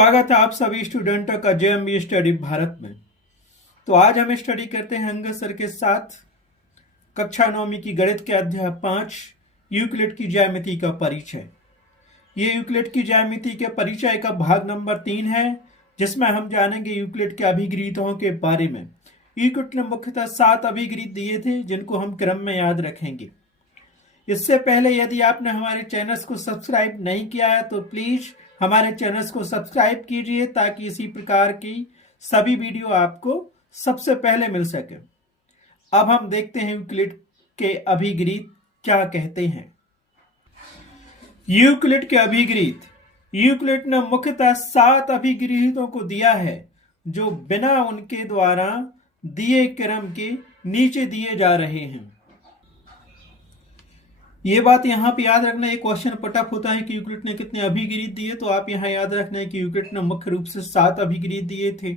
स्वागत है आप सभी स्टूडेंटों का जेएमबी स्टडी भारत में। तो आज हम स्टडी करते हैं अंगद सर के साथ कक्षा 9वीं की गणित के अध्याय 5 यूक्लिड की ज्यामिति का परिचय। ये यूक्लिड की ज्यामिति के परिचय का भाग नंबर 3 है, जिसमें हम जानेंगे यूक्लिड के अभिगृहीतों के बारे में। यूक्लिड ने मुख्यतः 7 अभिगृहीत दिए थे, जिनको हम क्रम में याद रखेंगे। इससे पहले यदि आपने हमारे चैनल्स को सब्सक्राइब नहीं किया है तो प्लीज हमारे चैनल्स को सब्सक्राइब कीजिए, ताकि इसी प्रकार की सभी वीडियो आपको सबसे पहले मिल सके। अब हम देखते हैं यूक्लिड के अभिगृहीत क्या कहते हैं। यूक्लिड के अभिगृहीत। यूक्लिड ने मुख्यतः 7 अभिगृहीतों को दिया है, जो बिना उनके द्वारा दिए क्रम के नीचे दिए जा रहे हैं। ये बात यहाँ पे याद रखना, एक क्वेश्चन पटअप होता है कि यूक्लिड ने कितने अभिगृहीत दिए, तो आप यहाँ याद रखना है कि यूक्लिड ने मुख्य रूप से 7 अभिगृहीत दिए थे।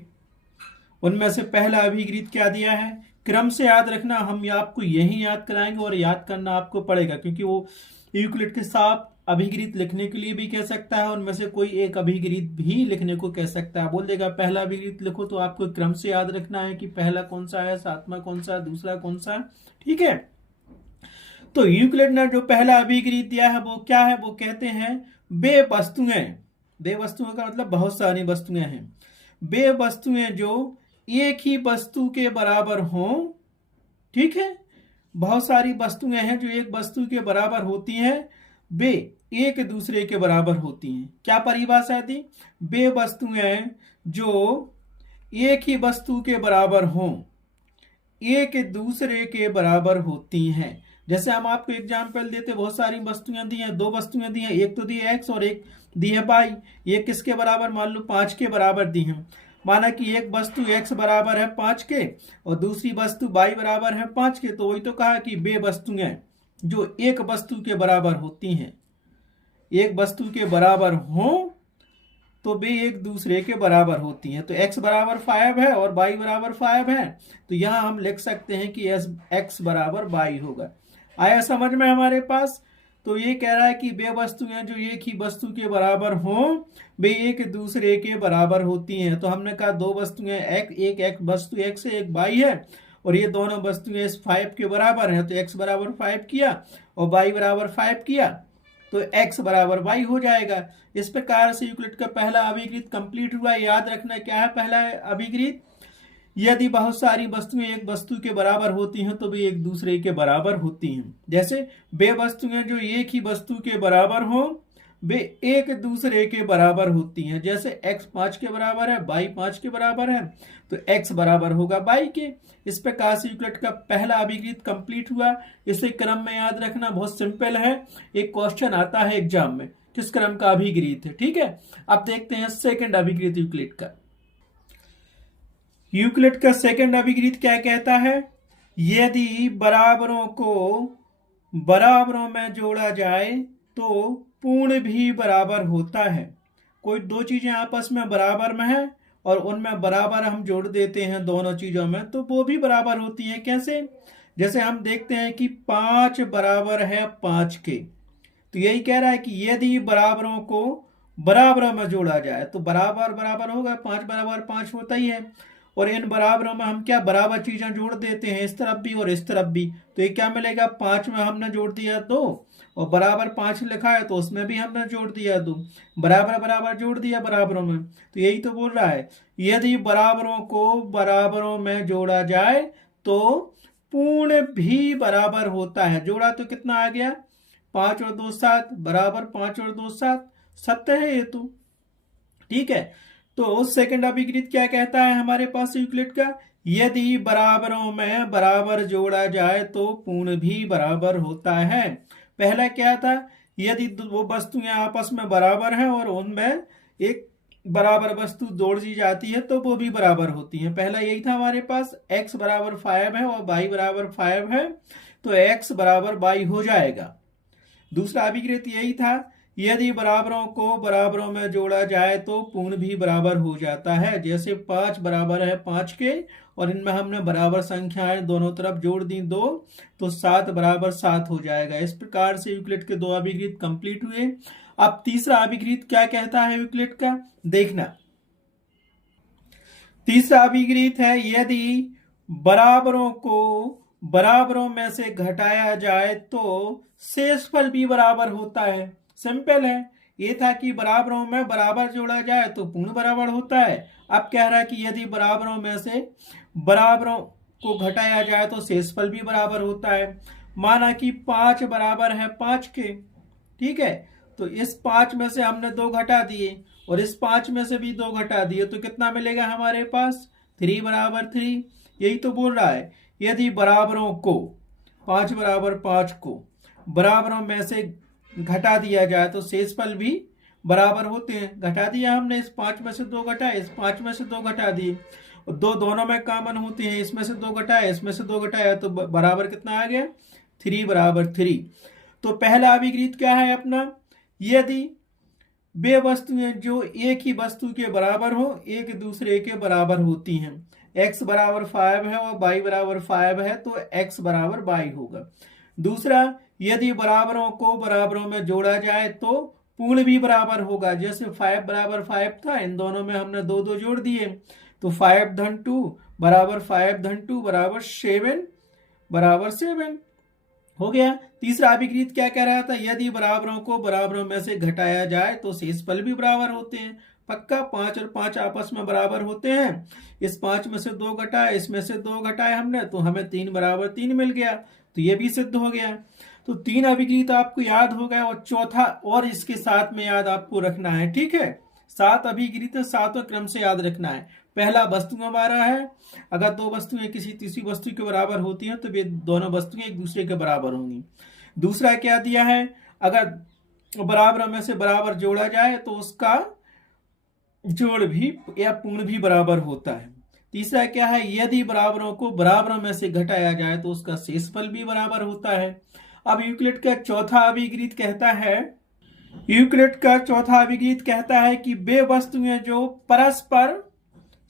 उनमें से पहला अभिगृहीत क्या दिया है, क्रम से याद रखना। हम आपको यही याद कराएंगे और याद करना आपको पड़ेगा, क्योंकि वो यूक्लिड के 7 अभिगृहीत लिखने के लिए भी कह सकता है, उनमें से कोई एक अभिगृहीत भी लिखने को कह सकता है। बोल देगा पहला अभिगृहीत लिखो, तो आपको क्रम से याद रखना है कि पहला कौन सा है, 7वां कौन सा, दूसरा कौन सा। ठीक है, तो यूक्लिड ने जो पहला अभिगृहीत दिया है वो क्या है, वो कहते हैं वे वस्तुएं। वे वस्तुएं का मतलब बहुत सारी वस्तुएं हैं। वे वस्तुएं जो एक ही वस्तु के बराबर हों। ठीक है, बहुत सारी वस्तुएं हैं जो एक वस्तु के बराबर होती हैं, वे एक दूसरे के बराबर होती हैं। क्या परिभाषा दी, वे वस्तुएं जो एक ही वस्तु के बराबर हों, एक दूसरे के बराबर होती हैं। जैसे हम आपको एग्जाम्पल देते, बहुत सारी वस्तुएं दी हैं, 2 वस्तुएं दी हैं, एक तो दी है x और एक दी है y। ये किसके बराबर, मान लो 5 के बराबर दी हैं। माना कि एक वस्तु x बराबर है 5 के और दूसरी वस्तु y बराबर है 5 के, तो वही तो कहा कि वे वस्तुएं जो एक वस्तु के बराबर होती हैं, एक वस्तु के बराबर हों तो वे एक दूसरे के बराबर होती हैं। तो x बराबर 5 है और y बराबर 5 है, तो यहां हम लिख सकते हैं कि x बराबर y होगा। आया समझ में हमारे पास। तो ये कह रहा है कि वे वस्तुएं जो एक ही वस्तु के बराबर हों, वे एक दूसरे के बराबर होती हैं। तो हमने कहा 2 वस्तुएं एक वस्तु x है, एक y है, और ये दोनों वस्तुएं 5 के बराबर हैं, तो x बराबर 5 किया और y बराबर 5 किया, तो x बराबर y हो जाएगा। इस प्रकार से यूक्लिड का पहला अभिगृहीत कंप्लीट हुआ। याद रखना क्या है पहला अभिगृहीत, यदि बहुत सारी वस्तुएं एक वस्तु के बराबर होती हैं तो वे एक दूसरे के बराबर होती हैं। जैसे वे वस्तुएं जो एक ही वस्तु के बराबर हों, वे एक दूसरे के बराबर होती हैं। जैसे x 5 के बराबर है, y 5 के बराबर है, तो x बराबर होगा y के। इस प्रकार से यूक्लिड का पहला अभिगृहीत कंप्लीट हुआ। इसे क्रम में याद रखना बहुत सिंपल है, एक क्वेश्चन आता है एग्जाम में, किस क्रम का अभिगृहीत है। ठीक है, अब देखते हैं सेकंड अभिगृहीत यूक्लिड का। यूक्लिड का सेकंड अभिगृहीत क्या कहता है, यदि बराबरों को बराबरों में जोड़ा जाए तो पूर्ण भी बराबर होता है। कोई 2 चीजें आपस में बराबर में है और उनमें बराबर हम जोड़ देते हैं दोनों चीजों में, तो वो भी बराबर होती है। कैसे, जैसे हम देखते हैं कि 5 बराबर है 5 के, तो यही कह रहा है कि यदि बराबरों को बराबरों में जोड़ा जाए तो बराबर बराबर होगा, 5 बराबर 5 होता ही है। और इन बराबरों में हम क्या बराबर चीजें जोड़ देते हैं, इस तरफ भी और इस तरफ भी, तो ये क्या मिलेगा, 5 में हमने जोड़ दिया 2 और बराबर 5 लिखा है तो उसमें भी हमने जोड़ दिया 2, बराबर बराबर जोड़ दिया बराबरों में। तो यही तो बोल रहा है, यदि बराबरों को बराबरों में जोड़ा जाए तो पूर्ण भी बराबर होता है। जोड़ा तो कितना आ गया, 5 और 2 7 बराबर 5 और 2 7, सत्य है ये तो। ठीक है, तो सेकंड अभिगृहीत क्या कहता है हमारे पास यूक्लिड का, यदि बराबरों में बराबर जोड़ा जाए तो पूर्ण भी बराबर होता है। पहला क्या था, यदि वो वस्तुएं आपस में बराबर हैं और उनमें एक बराबर वस्तु जोड़ दी जाती है तो वो भी बराबर होती है। पहला यही था हमारे पास, x बराबर 5 है और y बराबर 5 है, तो x बराबर y हो जाएगा। दूसरा अभिगृहीत यही था, यदि बराबरों को बराबरों में जोड़ा जाए तो पूर्ण भी बराबर हो जाता है। जैसे 5 बराबर है 5 के और इनमें हमने बराबर संख्याएं दोनों तरफ जोड़ दी 2, तो 7 बराबर 7 हो जाएगा। इस प्रकार से यूक्लिड के 2 अभिगृहीत कंप्लीट हुए। अब तीसरा अभिगृहीत क्या कहता है यूक्लिड का, देखना। तीसरा अभिगृहीत है यदि बराबरों को बराबरों में से घटाया जाए तो शेषफल भी बराबर होता है। सिंपल है, ये था कि बराबरों में बराबर जोड़ा जाए तो पूर्ण बराबर होता है। अब कह रहा है कि यदि बराबरों में से बराबरों को घटाया जाए तो शेषफल भी बराबर होता है। माना कि 5 बराबर है 5 के, ठीक है, तो इस 5 में से हमने 2 घटा दिए और इस 5 में से भी 2 घटा दिए, तो कितना मिलेगा हमारे पास, 3 बराबर 3। यही तो बोल रहा है, यदि बराबरों को 5 बराबर 5 को बराबरों में से घटा दिया जाए तो शेषफल भी बराबर होते हैं। घटा दिया हमने, इस 5 में से 2 घटाए, इस 5 में से 2 घटा दिए, और 2 दोनों में कॉमन होते हैं, इसमें से 2 घटाए इसमें से 2 घटाया, तो बराबर कितना आ गया, 3 बराबर 3। तो पहला अभिगृहीत क्या है अपना, यदि वे वस्तुएं जो एक ही वस्तु के बराबर हो एक दूसरे के बराबर होती हैं। x बराबर 5 है और y बराबर 5 है तो x बराबर y होगा। दूसरा, यदि बराबरों को बराबरों में जोड़ा जाए तो पूर्ण भी बराबर होगा। जैसे 5 बराबर 5 था, इन दोनों में हमने 2 2 जोड़ दिए, तो 5 धन 2 बराबर 5 धन 2 बराबर 7 हो गया। तीसरा अभिगृहीत क्या कह रहा था, यदि बराबरों को बराबरों में से घटाया जाए तो शेषफल भी बराबर होते हैं। पक्का, 5 और 5 आपस में बराबर होते हैं। इस 5 में से 2 घटाए, इसमें से 2 घटाए हमने, तो हमें 3 बराबर 3 मिल गया, तो ये भी सिद्ध हो गया। तो 3 अभिगृहीत आपको याद हो गया, और चौथा और इसके साथ में याद आपको रखना है, ठीक है। 7 अभिगृहीत 7 क्रम से याद रखना है। पहला वस्तु हमारा है, अगर 2 वस्तुएं किसी तीसरी वस्तु के बराबर होती हैं तो वे दोनों वस्तुएं एक दूसरे के बराबर होंगी। दूसरा क्या दिया है, अगर बराबर में से बराबर जोड़ा जाए तो उसका जोड़ भी या पूर्ण भी बराबर होता है। तीसरा क्या है, यदि बराबरों को बराबरों में से घटाया जाए तो उसका शेषफल भी बराबर होता है। अब यूक्लिड का चौथा अभिगृहीत कहता है, यूक्लिड का चौथा अभिगृहीत कहता है कि वे वस्तुएं जो परस्पर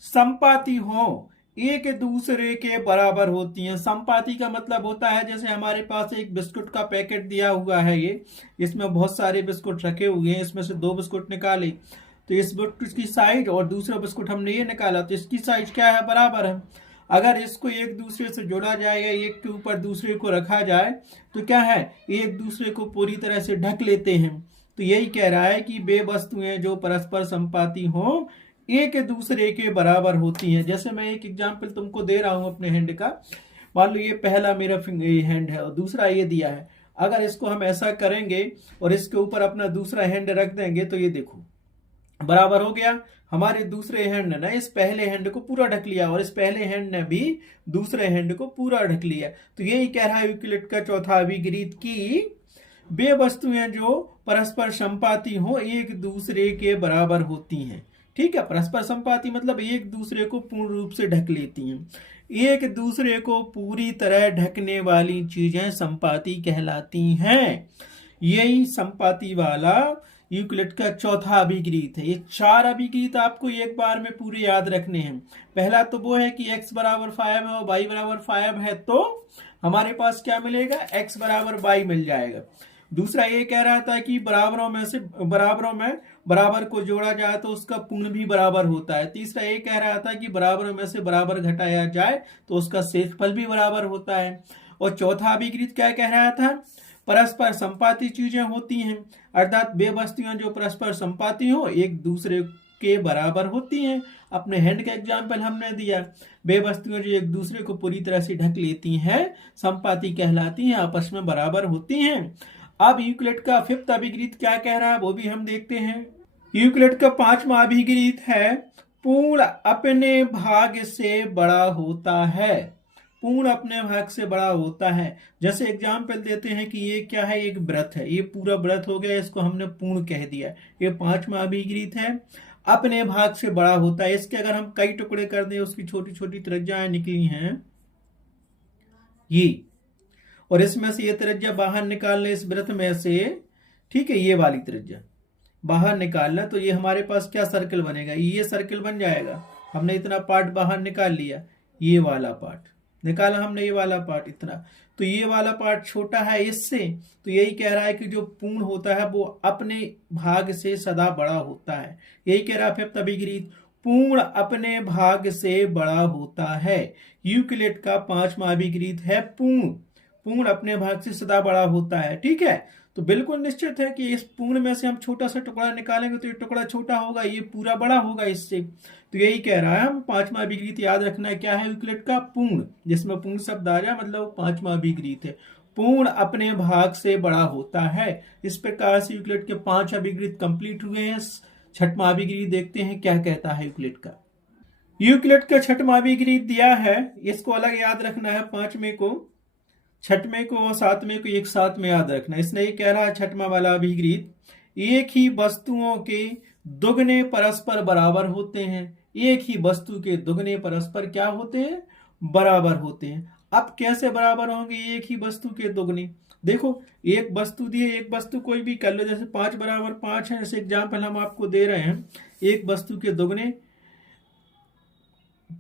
संपाती हो एक दूसरे के बराबर होती हैं। संपाती का मतलब होता है, जैसे हमारे पास एक बिस्कुट का पैकेट दिया हुआ है, ये इसमें बहुत सारे बिस्कुट रखे हुए हैं, इसमें से 2 बिस्कुट निकाले, तो इस बिस्कुट की साइज और दूसरा बिस्कुट हमने ये निकाला, तो इसकी साइज क्या है, बराबर है। अगर इसको एक दूसरे से जोड़ा जाए या एक के ऊपर दूसरे को रखा जाए तो क्या है, एक दूसरे को पूरी तरह से ढक लेते हैं। तो यही कह रहा है कि वे वस्तुएं जो परस्पर संपाती हो एक दूसरे के बराबर होती हैं। जैसे मैं एक एग्जांपल तुमको दे रहा हूं अपने हैंड का, मान लो ये पहला मेरा हैंड है और दूसरा ये दिया है। अगर इसको हम ऐसा करेंगे और इसके ऊपर अपना दूसरा हैंड रख देंगे तो ये देखो बराबर हो गया। हमारे दूसरे हैंड ने ना इस पहले हैंड को पूरा ढक लिया और इस पहले हैंड ने भी दूसरे हैंड को पूरा ढक लिया। तो यही कह रहा है यूक्लिड का चौथा अभिगृहीत की वे वस्तुएं जो परस्पर संपाती हो एक दूसरे के बराबर होती हैं। ठीक है, परस्पर संपाती मतलब एक दूसरे को पूर्ण रूप से ढक लेती हैं। एक दूसरे को पूरी तरह ढकने वाली चीजें संपाती कहलाती हैं। यही संपाती वाला यूक्लिड का चौथा अभिगृहीत है। ये 4 अभिगृहीत आपको एक बार में पूरे याद रखने हैं। पहला तो वो है कि x बराबर 5 है और y बराबर 5 है, तो हमारे पास क्या मिलेगा, x बराबर y मिल जाएगा। दूसरा ये कह रहा था कि बराबरों में बराबर को जोड़ा जाए तो उसका पूर्ण भी बराबर होता है। तीसरा ये कह रहा था कि बराबरों में से बराबर घटाया जाए तो उसका शेषफल भी बराबर होता है। और चौथा अभिगृहीत क्या कह रहा था, परस्पर संपाती चीजें होती हैं, अर्थात वे वस्तुएं जो परस्पर संपाती हो एक दूसरे के बराबर होती हैं। अपने हैंड का एग्जाम्पल हमने दिया, वे वस्तुएं जो एक दूसरे को पूरी तरह से ढक लेती हैं संपाती कहलाती हैं, आपस में बराबर होती हैं। अब यूक्लिड का 5th अभिगृहीत क्या कह रहा है वो भी हम देखते हैं। यूक्लिड का 5वां अभिगृहीत है, पूर्ण अपने भाग से बड़ा होता है। पूर्ण अपने भाग से बड़ा होता है। जैसे एग्जाम्पल देते हैं कि ये क्या है, एक व्रत है, ये पूरा व्रत हो गया, इसको हमने पूर्ण कह दिया। ये 5वां अभिगृहीत है, अपने भाग से बड़ा होता है। इसके अगर हम कई टुकड़े कर दें, उसकी छोटी छोटी त्रिज्याएं निकली हैं ये, और इसमें से ये त्रिज्या बाहर निकाल ले इस व्रत में से, ठीक है, ये वाली त्रिज्या बाहर निकालना, तो ये हमारे पास क्या सर्कल बनेगा, ये सर्कल बन जाएगा। हमने इतना पार्ट बाहर निकाल लिया, ये वाला पार्ट निकाला हमने, ये वाला पार्ट इतना, तो ये वाला पार्ट छोटा है इससे, तो यही कह रहा है कि जो पूर्ण होता है वो अपने भाग से सदा बड़ा होता है। यही कह रहा है फिफ्थ अभिगरीत, पूर्ण अपने भाग से बड़ा होता है। यूक्लिड का पांचवा अभिगरीत है पूर्ण, पूर्ण अपने भाग से सदा बड़ा होता है। ठीक है, तो बिल्कुल निश्चित है कि इस पूर्ण में से हम छोटा सा टुकड़ा निकालेंगे तो ये टुकड़ा छोटा होगा, ये पूरा बड़ा होगा इससे। तो यही कह रहा है, हम पांचवा अभिगरीत याद रखना है क्या है, यूक्लिड का पूर्ण, जिसमें पूर्ण शब्द आ जाए मतलब पांचवा अभिगरीत है, पूर्ण अपने भाग से बड़ा होता है। इस प्रकार से यूक्लिड के 5 अभिगरीत कंप्लीट हुए हैं। छठवां अभिगरीत देखते हैं क्या कहता है यूक्लिड का। यूक्लिड का छठवां अभिगरीत दिया है, इसको अलग याद रखना है, पांचवें को, छठवें को और सातवें को एक साथ में याद रखना। इसने ये कह रहा है छठवां वाला अभिगरीत, एक ही वस्तुओं के दुगने परस्पर बराबर होते हैं। एक ही वस्तु के दुगने परस्पर क्या होते हैं, बराबर होते हैं। अब कैसे बराबर होंगे एक ही वस्तु के दुगने, देखो एक वस्तु दी है, एक वस्तु कोई भी कर लो, जैसे 5 बराबर 5 है, ऐसे एग्जाम्पल हम आपको दे रहे हैं। एक वस्तु के दुगने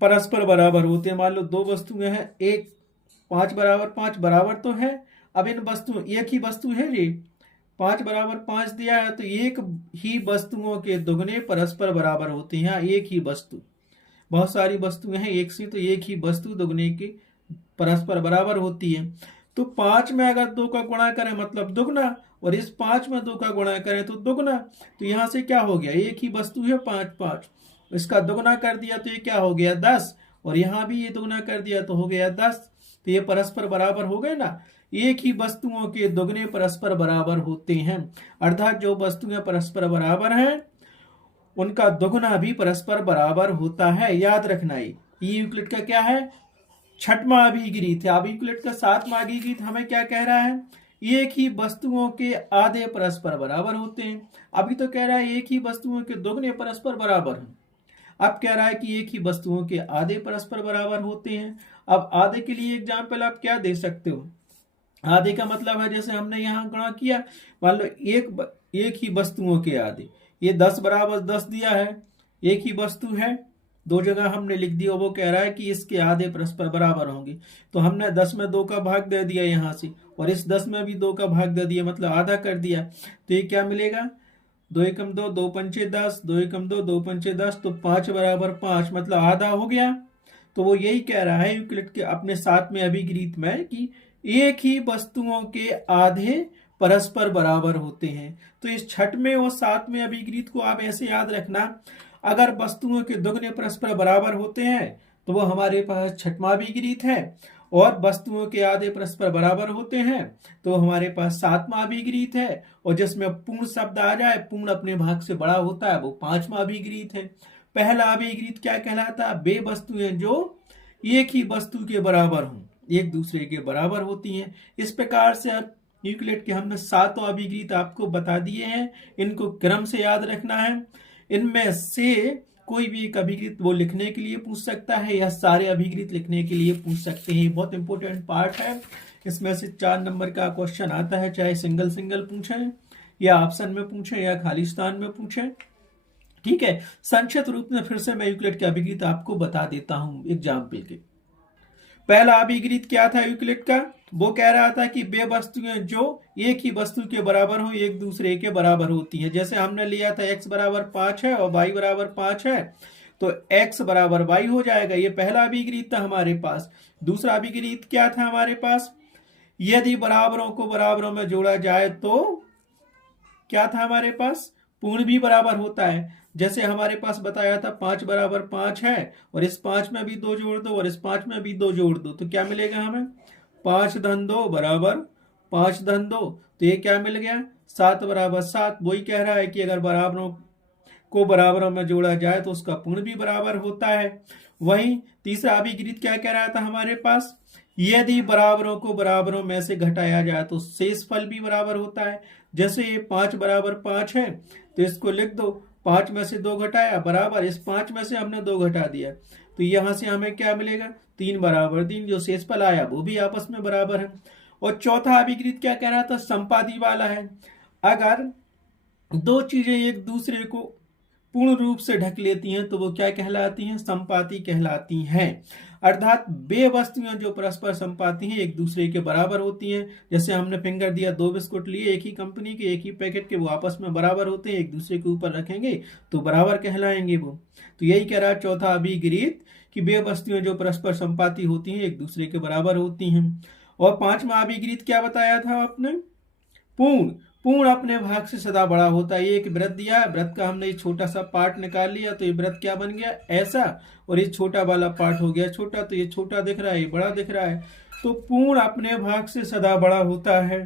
परस्पर बराबर होते हैं। मान लो 2 वस्तुएं हैं, एक 5 बराबर 5 बराबर तो है। अब इन वस्तु, एक ही वस्तु है ये, 5 बराबर 5 दिया है, तो एक ही वस्तुओं के दुगने परस्पर बराबर होते हैं। एक ही वस्तु, बहुत सारी वस्तुएं हैं एक सी, तो एक ही वस्तु दुगने की परस्पर बराबर होती है। तो 5 में अगर 2 का गुणा करें मतलब दुगना, और इस 5 में 2 का गुणा करें तो दुगना। तो यहां से क्या हो गया, एक ही वस्तु है 5 5, इसका दुगना कर दिया तो ये क्या हो गया 10, और यहां भी ये दुगना कर दिया तो हो गया 10। तो ये परस्पर बराबर हो गए ना। एक ही वस्तुओं के दुगने परस्पर बराबर होते हैं, अर्थात जो वस्तुएं परस्पर बराबर हैं उनका दुगना भी परस्पर बराबर होता है। याद रखना, ये यूक्लिड का क्या है, छठवां अभिगरीत है। अब यूक्लिड का 7वां अभिगरीत हमें क्या कह रहा है, एक ही वस्तुओं के आधे परस्पर बराबर होते हैं। अभी तो कह रहा है एक ही वस्तुओं के दुगने परस्पर बराबर हैं, अब कह रहा है कि एक ही वस्तुओं के आधे परस्पर बराबर होते हैं। अब आधे के लिए एग्जाम्पल आप क्या दे सकते हो, आधे का मतलब है जैसे हमने यहाँ गुणा किया, मान लो एक ही वस्तुओं के आधे, ये 10 बराबर 10 दिया है, एक ही वस्तु है, 2 जगह हमने लिख दिया, वो कह रहा है कि इसके आधे परस्पर बराबर होंगे। तो हमने 10 में 2 का भाग दे दिया यहाँ से, और इस 10 में भी 2 का भाग दे दिया, मतलब आधा कर दिया। तो ये क्या मिलेगा, 2 एकम 2, 2 पंचे 10, 2 एकम 2, 2 पंचे 10, तो 5 बराबर 5, मतलब आधा हो गया। तो वो यही कह रहा है यूक्लिड के अपने 7वें अभिगरीत में कि एक ही वस्तुओं के आधे परस्पर बराबर होते हैं। तो इस 6वें और 7वें अभिगरीत को आप ऐसे याद रखना, अगर वस्तुओं के दुगने परस्पर बराबर होते हैं तो वो हमारे पास 6वां अभिगरीत है, और वस्तुओं के आधे परस्पर बराबर होते हैं तो हमारे पास 7वां अभिगरीत है, और जिसमें पूर्ण शब्द आ जाए, पूर्ण अपने भाग से बड़ा होता है, वो 5वां अभिगरीत है। पहला अभिगरीत क्या कहलाता है, वे वस्तुएं जो एक ही वस्तु के बराबर हों, एक दूसरे के बराबर होती हैं। इस प्रकार से यूक्लिड के हमने 7 अभिगरीत आपको बता दिए हैं, इनको क्रम से याद रखना है। इनमें से कोई भी एक अभिगरीत वो लिखने के लिए पूछ सकता है, या सारे अभिगरीत लिखने के लिए पूछ सकते हैं। बहुत इंपॉर्टेंट पार्ट है, इसमें से 4 नंबर का क्वेश्चन आता है, चाहे सिंगल सिंगल पूछें या ऑप्शन में पूछें या खाली स्थान में पूछें। ठीक है, संक्षिप्त रूप में फिर से मैं यूक्लिड के अभिगरीत आपको बता देता हूं एग्जाम्पल के। पहला अभिगरीत क्या था यूक्लिड का, वो कह रहा था कि वे वस्तुएं जो एक ही वस्तु के बराबर हो, एक दूसरे के बराबर होती हैं। जैसे हमने लिया था x बराबर 5 है और y बराबर 5 है, तो x बराबर y हो जाएगा। ये पहला अभिगरीत था हमारे पास। दूसरा अभिगरीत क्या था हमारे पास, यदि बराबरों को बराबरों में जोड़ा जाए तो क्या था हमारे पास, पूर्ण भी बराबर होता है। जैसे हमारे पास बताया था 5 बराबर 5 है, और इस 5 में भी 2 जोड़ दो और इस 5 में भी 2 जोड़ दो, तो क्या मिलेगा हमें, 5 धन 2 बराबर 5 धन 2, तो ये क्या मिल गया, 7 बराबर 7। वही कह रहा है कि अगर बराबरों को बराबरों में जोड़ा जाए तो उसका पूर्ण भी बराबर होता है। वहीं तीसरा अभिगरीत क्या कह रहा था हमारे पास, यदि बराबरों को बराबरों में से घटाया जाए तो शेष फल भी बराबर होता है। जैसे ये 5 बराबर 5 है, तो इसको लिख दो, 5 में से 2 घटाया बराबर, इस 5 में से हमने 2 घटा दिया, तो यहां से हमें क्या मिलेगा, 3 बराबर 3, जो शेषफल आया वो भी आपस में बराबर है। और चौथा अभिगरीत क्या कह रहा था, संपादी वाला है। अगर दो चीजें एक दूसरे को पूर्ण रूप से ढक लेती हैं तो वो क्या कहलाती हैं? संपाती कहलाती हैं। अर्थात वे वस्तुएं जो परस्पर संपाती हैं एक दूसरे के बराबर होती हैं। जैसे हमने फिंगर दिया, 2 बिस्कुट लिए एक ही कंपनी के, एक ही पैकेट के, वो आपस में बराबर होते हैं, एक दूसरे के ऊपर रखेंगे तो बराबर कहलाएंगे वो। तो यही कह रहा है चौथा अभिगृहीत कि वे वस्तुएं जो परस्पर संपाती होती हैं एक दूसरे के बराबर होती हैं। और पांचवा अभिगृहीत क्या बताया था आपने? पूर्ण। पूर्ण अपने भाग से सदा बड़ा होता है। ये एक वृत्त दिया है, वृत्त का हमने ये छोटा सा पार्ट निकाल लिया तो ये वृत्त क्या बन गया? ऐसा। और ये छोटा वाला पार्ट हो गया छोटा, तो ये छोटा दिख रहा है, ये बड़ा दिख रहा है। तो पूर्ण अपने भाग से सदा बड़ा होता है।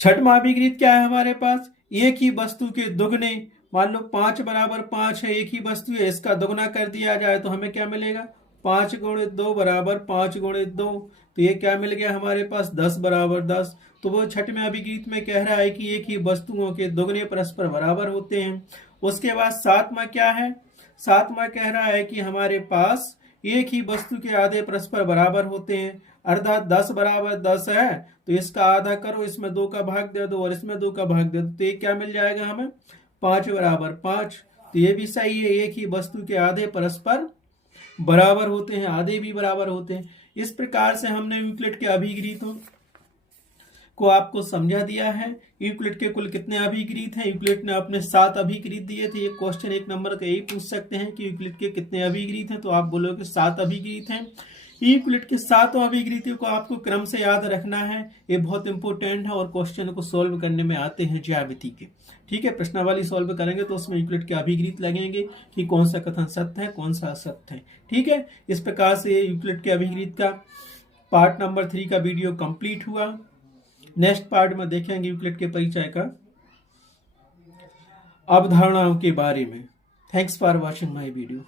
छठवां अभिगृहीत क्या है हमारे पास? एक ही वस्तु के दुगने। मान लो 5 बराबर 5 है, एक ही वस्तु है, इसका दुगना कर दिया जाए तो हमें क्या मिलेगा? 5 गुणित 2 बराबर 5 गुणित 2। तो ये क्या मिल गया हमारे पास? 10 बराबर 10। तो वो छठवें अभिगृहीत में कह रहा है कि एक ही वस्तुओं के दुगने परस्पर बराबर होते हैं। उसके बाद सातवां क्या है? सातवां कह रहा है कि हमारे पास एक ही वस्तु के आधे परस्पर बराबर होते हैं। अर्थात 10 बराबर 10 है तो इसका आधा करो, इसमें 2 का भाग दे दो और इसमें 2 का भाग दे दो, तो ये क्या मिल जाएगा हमें? 5 बराबर 5। तो ये भी सही है, एक ही वस्तु के आधे परस्पर बराबर होते हैं, आधे भी बराबर होते हैं। इस प्रकार से हमने यूक्लिड के अभिगृहीतों को आपको समझा दिया है। यूक्लिड के कुल कितने अभिगृहीत हैं? यूक्लिड ने अपने 7 अभिगृहीत दिए थे। ये क्वेश्चन 1 नंबर का यही पूछ सकते हैं कि यूक्लिड के कितने अभिगृहीत हैं, तो आप बोलोगे 7 अभिगृहीत हैं। यूक्लिड के 7 अभिगृहीतों को आपको क्रम से याद रखना है, ये बहुत इंपॉर्टेंट है और क्वेश्चन को सोल्व करने में आते हैं ज्यामिति के। ठीक है, प्रश्नावली सॉल्व करेंगे तो उसमें यूक्लिड के अभिगृहीत लगेंगे कि कौन सा कथन सत्य है, कौन सा असत्य है। ठीक है, इस प्रकार से यूक्लिड के अभिगृहीत का पार्ट नंबर 3 का वीडियो कंप्लीट हुआ। नेक्स्ट पार्ट में देखेंगे यूक्लिड के परिचय का अवधारणाओं के बारे में। Thanks for watching my video.